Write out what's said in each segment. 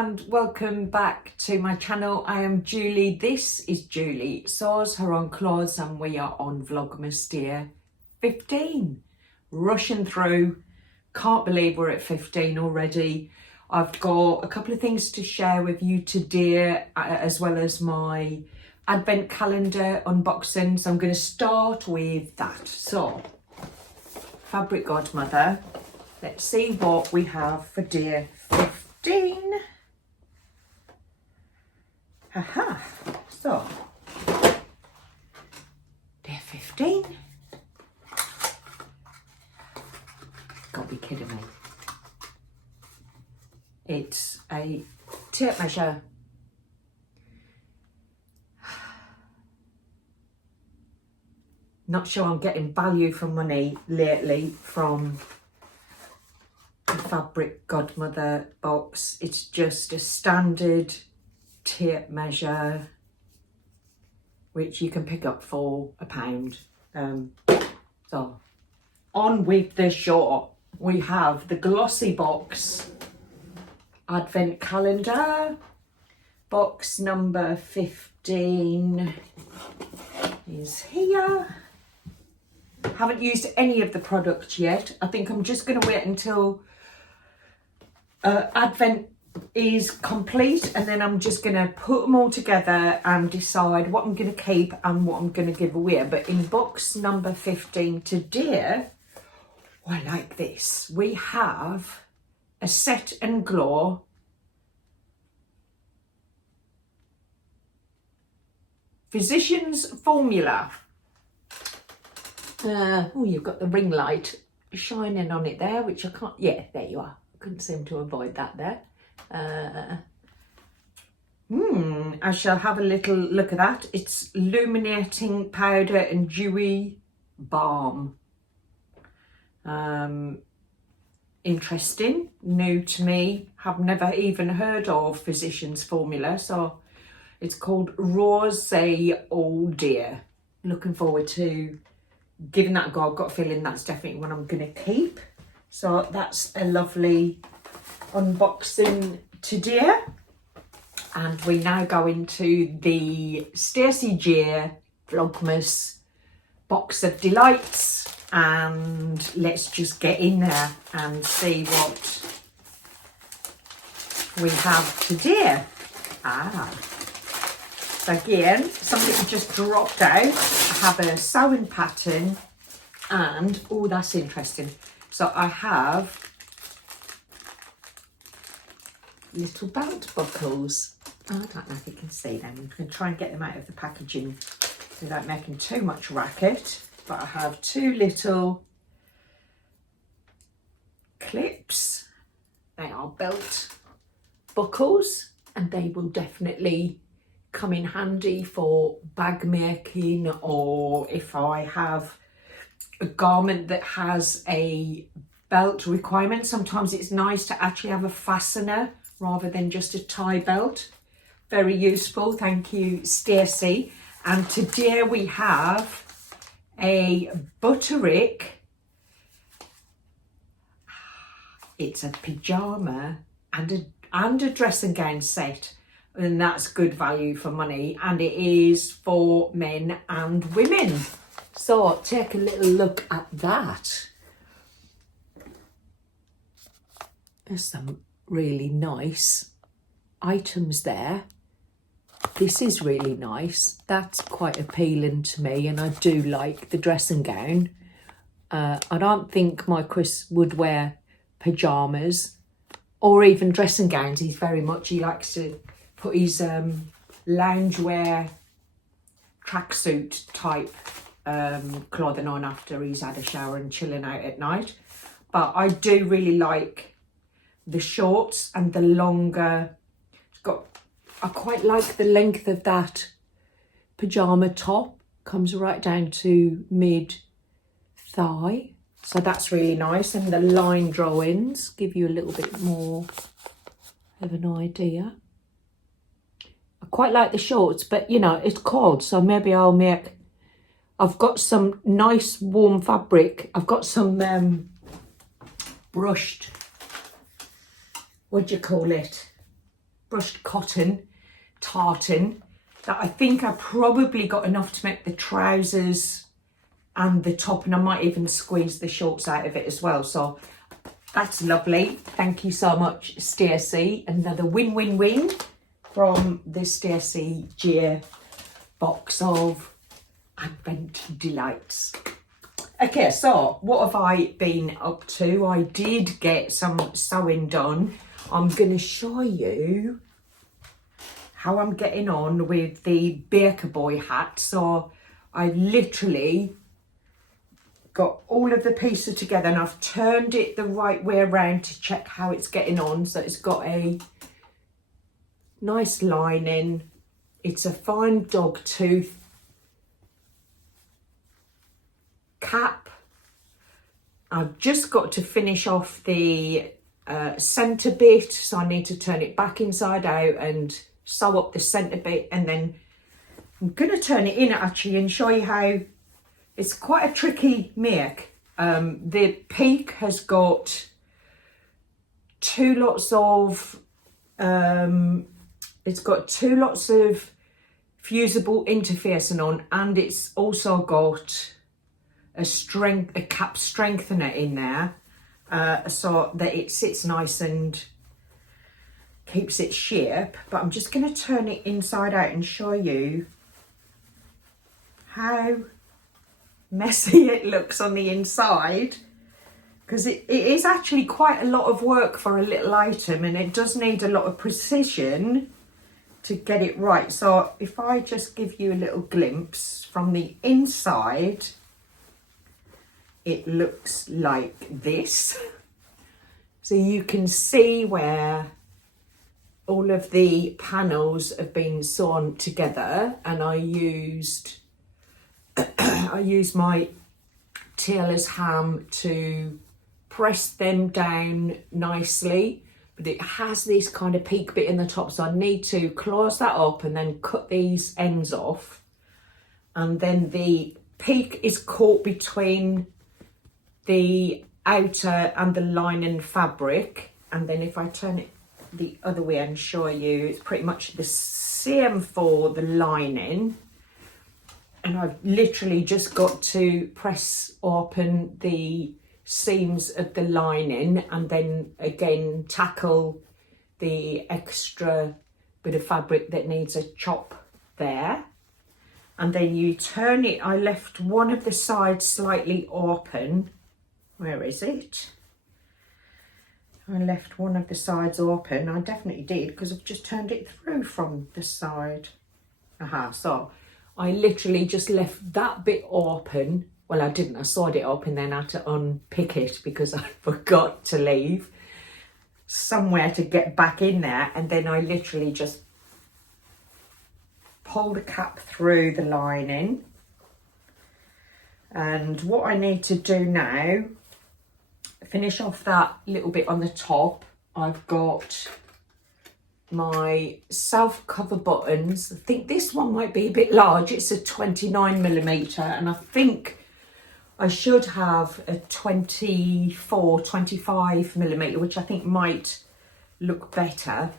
and welcome back to my channel. I am Julie. This is Julie Saws Her Own Clothes and we are on Vlogmas Dear 15. Rushing through. Can't believe we're at 15 already. I've got a couple of things to share with you today as well as my advent calendar unboxing. So I'm going to start with that. So, Fabric Godmother. Let's see what we have for Dear 15. Haha. So, Dear 15. Gotta be kidding me. It's a tape measure. Not sure I'm getting value for money lately from the Fabric Godmother box. It's just a standard tape measure which you can pick up for £1. So on with the show. We have the glossy box advent calendar. Box number 15 is here. Haven't used any of the products yet. I think I'm just going to wait until Advent is complete and then I'm just going to put them all together and decide what I'm going to keep and what I'm going to give away. But in box number 15 today, I like this. We have a Set and Glow Physicians Formula. Oh, you've got the ring light shining on it there, which I can't, yeah, there you are. Couldn't seem to avoid that there. I shall have a little look at that. It's illuminating powder and dewy balm. Interesting, new to me. Have never even heard of Physicians Formula, so it's called Rose Oh Dear. Looking forward to giving that a go. I've got a feeling that's definitely one I'm going to keep. So that's a lovely unboxing today. And we now go into the Stacey J Vlogmas box of delights. And let's just get in there and see what we have today. So again, something just dropped out. I have a sewing pattern and, oh, that's interesting. So I have little belt buckles. Oh, I don't know if you can see them. I'm going to try and get them out of the packaging without making too much racket. But I have two little clips. They are belt buckles and they will definitely come in handy for bag making, or if I have a garment that has a belt requirement. Sometimes it's nice to actually have a fastener rather than just a tie belt. Very useful. Thank you, Stacey. And today we have a Butterick. It's a pyjama and a dressing gown set, and that's good value for money, and it is for men and women. So take a little look at that. There's some really nice items there. This is really nice. That's quite appealing to me, and I do like the dressing gown. I don't think my Chris would wear pyjamas or even dressing gowns. He likes to put his loungewear tracksuit type clothing on after he's had a shower and chilling out at night. But I do really like the shorts and the longer. I quite like the length of that pyjama top. Comes right down to mid thigh. So that's really nice. And the line drawings give you a little bit more of an idea. I quite like the shorts, but you know, it's cold. So maybe I've got some nice warm fabric. I've got some brushed, what do you call it? brushed cotton tartan that I think I probably got enough to make the trousers and the top, and I might even squeeze the shorts out of it as well. So that's lovely. Thank you so much, Stacey. Another win-win-win from the Stacey G box of Advent Delights. Okay, so what have I been up to? I did get some sewing done. I'm going to show you how I'm getting on with the Baker Boy hat. So I literally got all of the pieces together and I've turned it the right way around to check how it's getting on. So it's got a nice lining. It's a fine dog tooth cap. I've just got to finish off the centre bit, so I need to turn it back inside out and sew up the centre bit, and then I'm going to turn it in actually and show you how it's quite a tricky make. The peak has got two lots of it's got two lots of fusible interfacing on, and it's also got a cap strengthener in there, so that it sits nice and keeps its shape. But I'm just going to turn it inside out and show you how messy it looks on the inside, because it is actually quite a lot of work for a little item, and it does need a lot of precision to get it right. So if I just give you a little glimpse from the inside, it looks like this. So you can see where all of the panels have been sewn together, and I used my tailor's ham to press them down nicely, but it has this kind of peak bit in the top, so I need to close that up and then cut these ends off, and then the peak is caught between the outer and the lining fabric. And then if I turn it the other way and show you, it's pretty much the same for the lining, and I've literally just got to press open the seams of the lining and then again tackle the extra bit of fabric that needs a chop there. And then you turn it. I left one of the sides slightly open. Where is it? I left one of the sides open. I definitely did, because I've just turned it through from the side. Aha, so I literally just left that bit open. Well, I didn't, I sawed it up and then had to unpick it because I forgot to leave somewhere to get back in there. And then I literally just pull the cap through the lining. And what I need to do now, finish off that little bit on the top. I've got my self-cover buttons. I think this one might be a bit large. It's a 29mm, and I think I should have a 25mm, which I think might look better,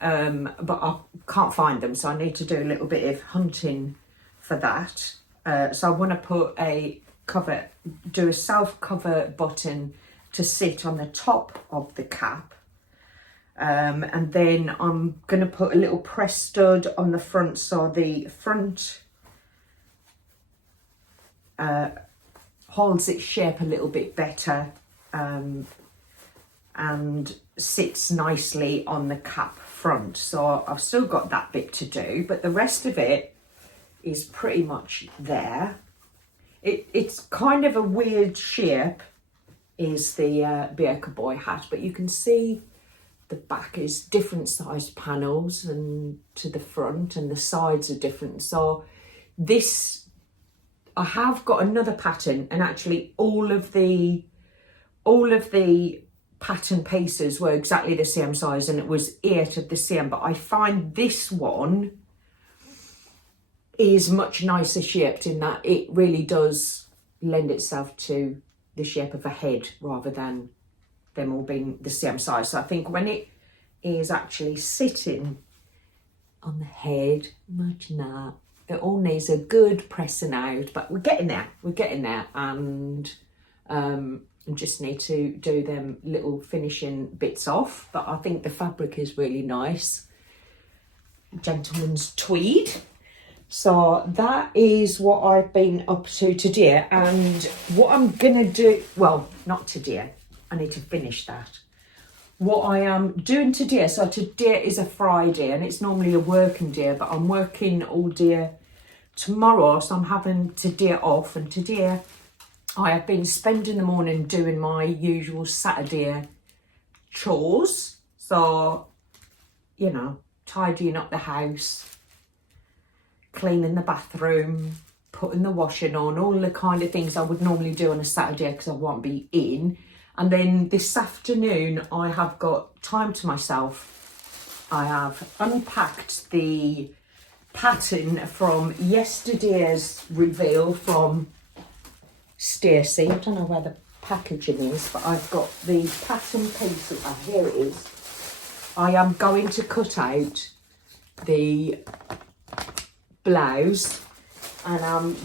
but I can't find them, so I need to do a little bit of hunting for that. So I want to put do a self-cover button to sit on the top of the cap, and then I'm going to put a little press stud on the front, so the front holds its shape a little bit better, and sits nicely on the cap front. So I've still got that bit to do, but the rest of it is pretty much there. It's kind of a weird shape, is the Baker Boy hat, but you can see the back is different sized panels and to the front, and the sides are different. So this, I have got another pattern, and actually all of the pattern pieces were exactly the same size, and it was 8 of the same, but I find this one is much nicer shaped in that it really does lend itself to the shape of a head rather than them all being the same size. So I think when it is actually sitting on the head. Imagine that. It all needs a good pressing out, but we're getting there. We're getting there, and just need to do them little finishing bits off. But I think the fabric is really nice. Gentleman's tweed. So that is what I've been up to today, and what I'm gonna do, well, not today, I need to finish that. What I am doing today, so today is a Friday and it's normally a working day, but I'm working all day tomorrow, so I'm having today off, and today I have been spending the morning doing my usual Saturday chores. So, you know, tidying up the house, cleaning the bathroom, putting the washing on, all the kind of things I would normally do on a Saturday because I won't be in. And then this afternoon I have got time to myself. I have unpacked the pattern from yesterday's reveal from Stacey. I don't know where the packaging is, but I've got the pattern piece. Here it is. I am going to cut out the blouse, and I'm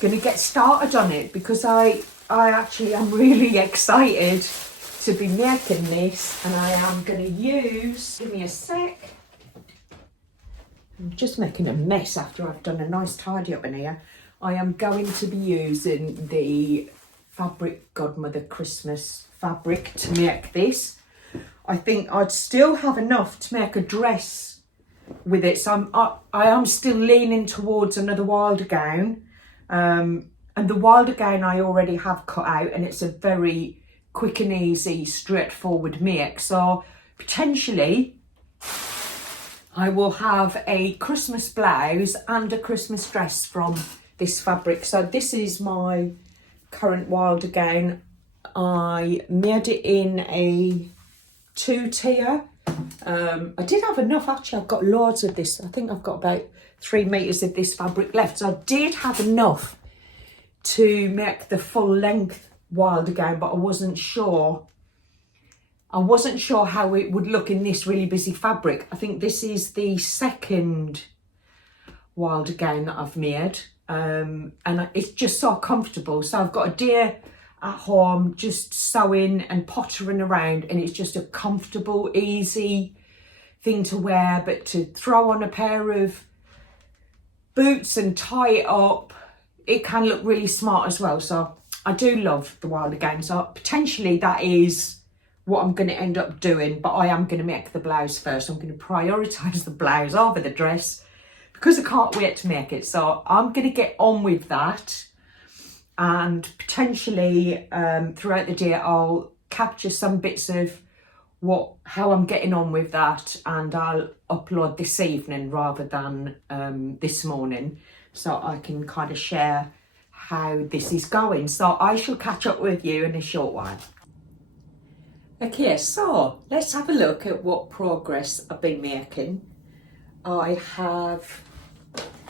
going to get started on it because I actually am really excited to be making this, and I am going to use, give me a sec, I'm just making a mess after I've done a nice tidy up in here. I am going to be using the Fabric Godmother Christmas fabric to make this. I think I'd still have enough to make a dress with it, so I am still leaning towards another wilder gown, and the wilder gown I already have cut out, and it's a very quick and easy, straightforward make. So potentially I will have a Christmas blouse and a Christmas dress from this fabric. So this is my current wilder gown. I made it in a 2-tier. I did have enough, actually. I've got loads of this. I think I've got about 3 meters of this fabric left. So I did have enough to make the full length wilder gown, but I wasn't sure how it would look in this really busy fabric. I think this is the second wilder gown that I've made, and it's just so comfortable. So I've got a day at home just sewing and pottering around, and it's just a comfortable, easy thing to wear, but to throw on a pair of boots and tie it up, it can look really smart as well. So I do love the wilder gown. So potentially that is what I'm going to end up doing, but I am going to make the blouse first. I'm going to prioritise the blouse over the dress because I can't wait to make it. So I'm going to get on with that, and potentially throughout the day I'll capture some bits of how I'm getting on with that, and I'll upload this evening rather than this morning, so I can kind of share how this is going. So I shall catch up with you in a short while. Okay, so let's have a look at what progress I've been making. I have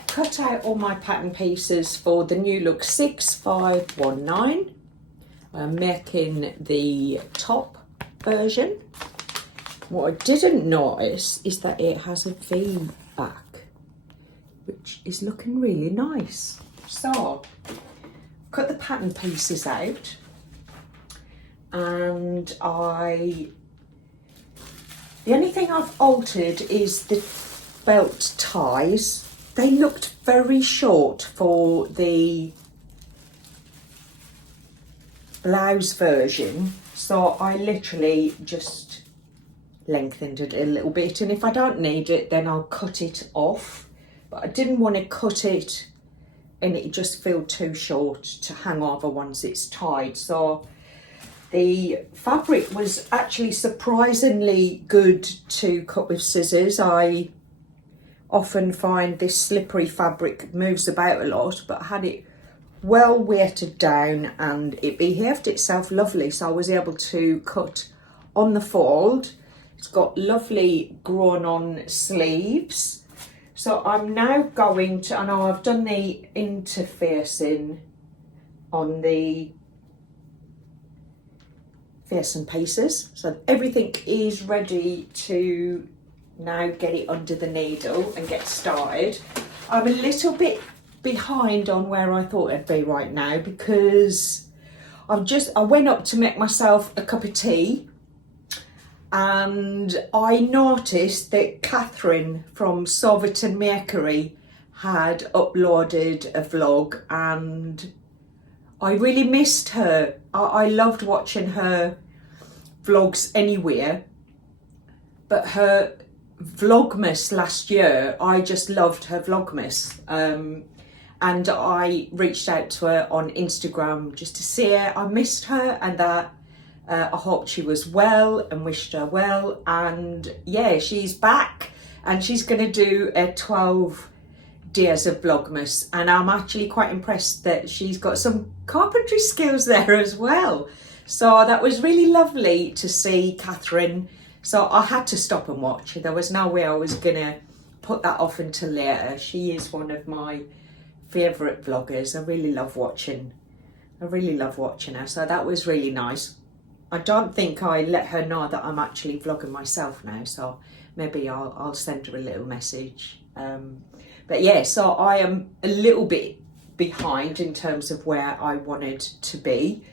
cut out all my pattern pieces for the new look 6519. I'm making the top version. What I didn't notice is that it has a V back, which is looking really nice. So cut the pattern pieces out, and the only thing I've altered is the belt ties. They looked very short for the blouse version, so I literally just lengthened it a little bit, and if I don't need it then I'll cut it off, but I didn't want to cut it and it just feel too short to hang over once it's tied. So the fabric was actually surprisingly good to cut with scissors. I often find this slippery fabric moves about a lot, but I had it well weighted down and it behaved itself lovely, so I was able to cut on the fold. It's got lovely grown on sleeves. So I'm now going to, I know I've done the interfacing on the bits and pieces. So everything is ready to now get it under the needle and get started. I'm a little bit behind on where I thought I'd be right now because I went up to make myself a cup of tea, and I noticed that Catherine from Soverton Makery had uploaded a vlog, and I really missed her. I loved watching her vlogs anywhere, but her vlogmas last year, I just loved her vlogmas. And I reached out to her on Instagram just to see her. I missed her, and that I hoped she was well and wished her well. And yeah, she's back and she's going to do a 12 days of vlogmas, and I'm actually quite impressed that she's got some carpentry skills there as well. So that was really lovely to see Catherine. So I had to stop and watch. There was no way I was gonna put that off until later. She is one of my favourite vloggers. I really love watching her. So that was really nice. I don't think I let her know that I'm actually vlogging myself now, so maybe I'll send her a little message. But yeah, so I am a little bit behind in terms of where I wanted to be.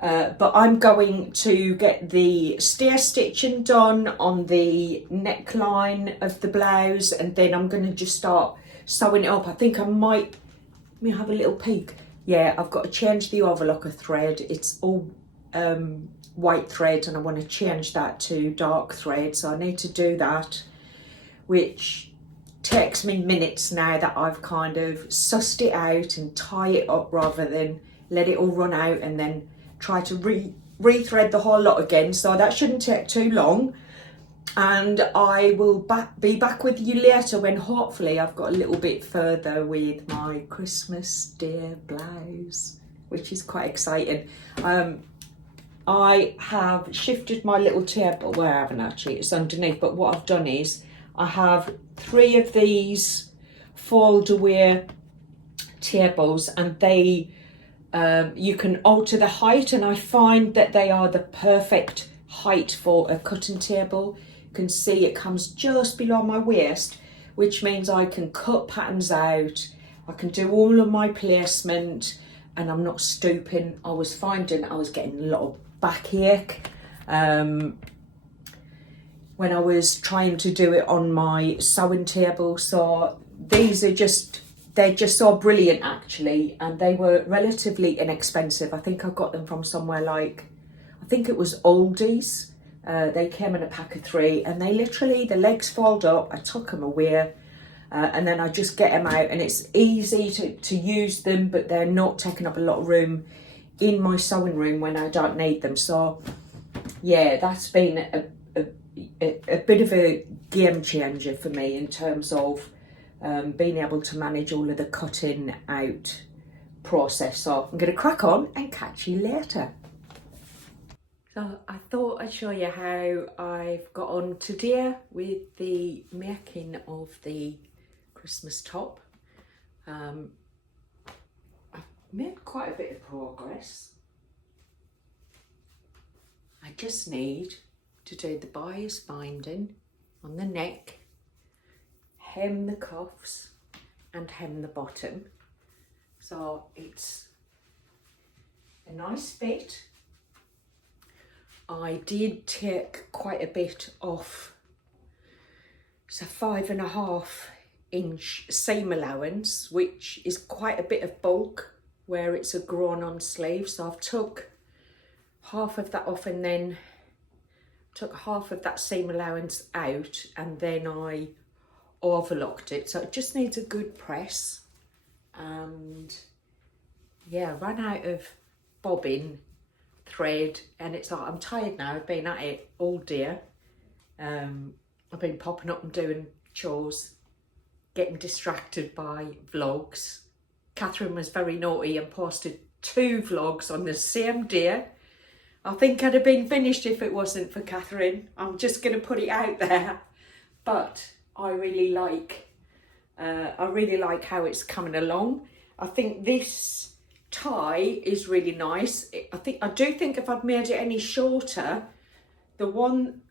But I'm going to get the stair stitching done on the neckline of the blouse, and then I'm going to just start sewing it up. I think I might, let me have a little peek. Yeah, I've got to change the overlocker thread. It's all white thread, and I want to change that to dark thread, so I need to do that, which takes me minutes now that I've kind of sussed it out and tie it up rather than let it all run out and then try to rethread the whole lot again. So that shouldn't take too long, and I will be back with you later when hopefully I've got a little bit further with my Christmas Day blouse, which is quite exciting. I have shifted my little table, well, I haven't actually, it's underneath, but what I've done is I have 3 of these fold away tables, and they you can alter the height, and I find that they are the perfect height for a cutting table. You can see it comes just below my waist, which means I can cut patterns out, I can do all of my placement, and I'm not stooping. I was finding I was getting a lot of backache when I was trying to do it on my sewing table. So these are they're just so brilliant actually, and they were relatively inexpensive. I think I got them from somewhere like, I think it was Aldi's. They came in a pack of 3, and they literally, the legs fold up, I tuck them away, and then I just get them out, and it's easy to use them, but they're not taking up a lot of room in my sewing room when I don't need them. So yeah, that's been a bit of a game changer for me in terms of being able to manage all of the cutting out process. So I'm going to crack on and catch you later. So I thought I'd show you how I've got on today with the making of the Christmas top. I've made quite a bit of progress. I just need to do the bias binding on the neck, hem the cuffs and hem the bottom. So it's a nice fit. I did take quite a bit off. It's a 5.5 inch seam allowance, which is quite a bit of bulk where it's a grown on sleeve. So I've took half of that off, and then took half of that seam allowance out, and then I overlocked it. So it just needs a good press. And yeah, ran out of bobbin thread, and it's like, I'm tired now. I've been at it all day. I've been popping up and doing chores, getting distracted by vlogs. Catherine was very naughty and posted 2 vlogs on the same day. I think I'd have been finished if it wasn't for Catherine. I'm just going to put it out there. But I really like how it's coming along. I think this tie is really nice. I do think if I'd made it any shorter, the one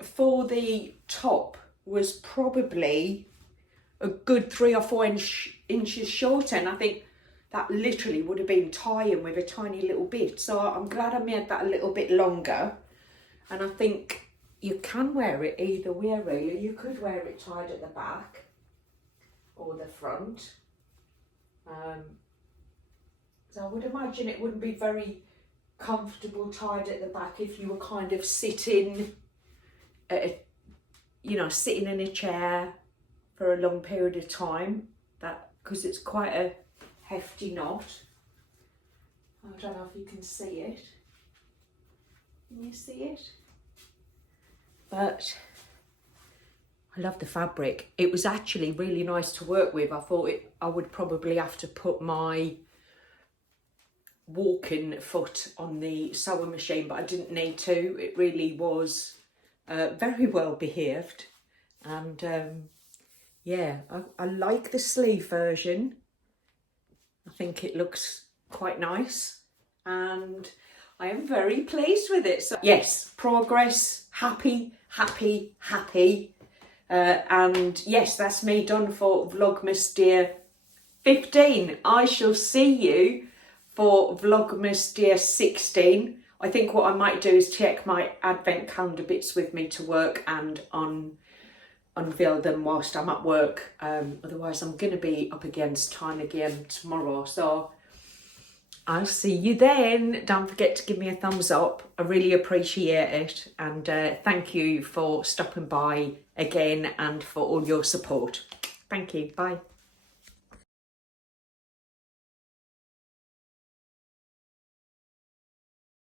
for the top was probably a good 3 or 4 inches shorter, and I think that literally would have been tying with a tiny little bit. So I'm glad I made that a little bit longer. And I think you can wear it either way really. You could wear it tied at the back or the front. So I would imagine it wouldn't be very comfortable tied at the back if you were kind of sitting sitting in a chair for a long period of time, because it's quite a hefty knot. I don't know if you can see it. Can you see it? But I love the fabric. It was actually really nice to work with. I thought I would probably have to put my walking foot on the sewing machine, but I didn't need to. It really was very well behaved. And yeah, I like the sleeve version. I think it looks quite nice and I am very pleased with it. So yes, progress, happy. And yes, that's me done for Vlogmas Day 15. I shall see you for Vlogmas Day 16. I think what I might do is take my advent calendar bits with me to work and unveil them whilst I'm at work. Otherwise I'm going to be up against time again tomorrow. So I'll see you then. Don't forget to give me a thumbs up. I really appreciate it. And thank you for stopping by again and for all your support. Thank you. Bye.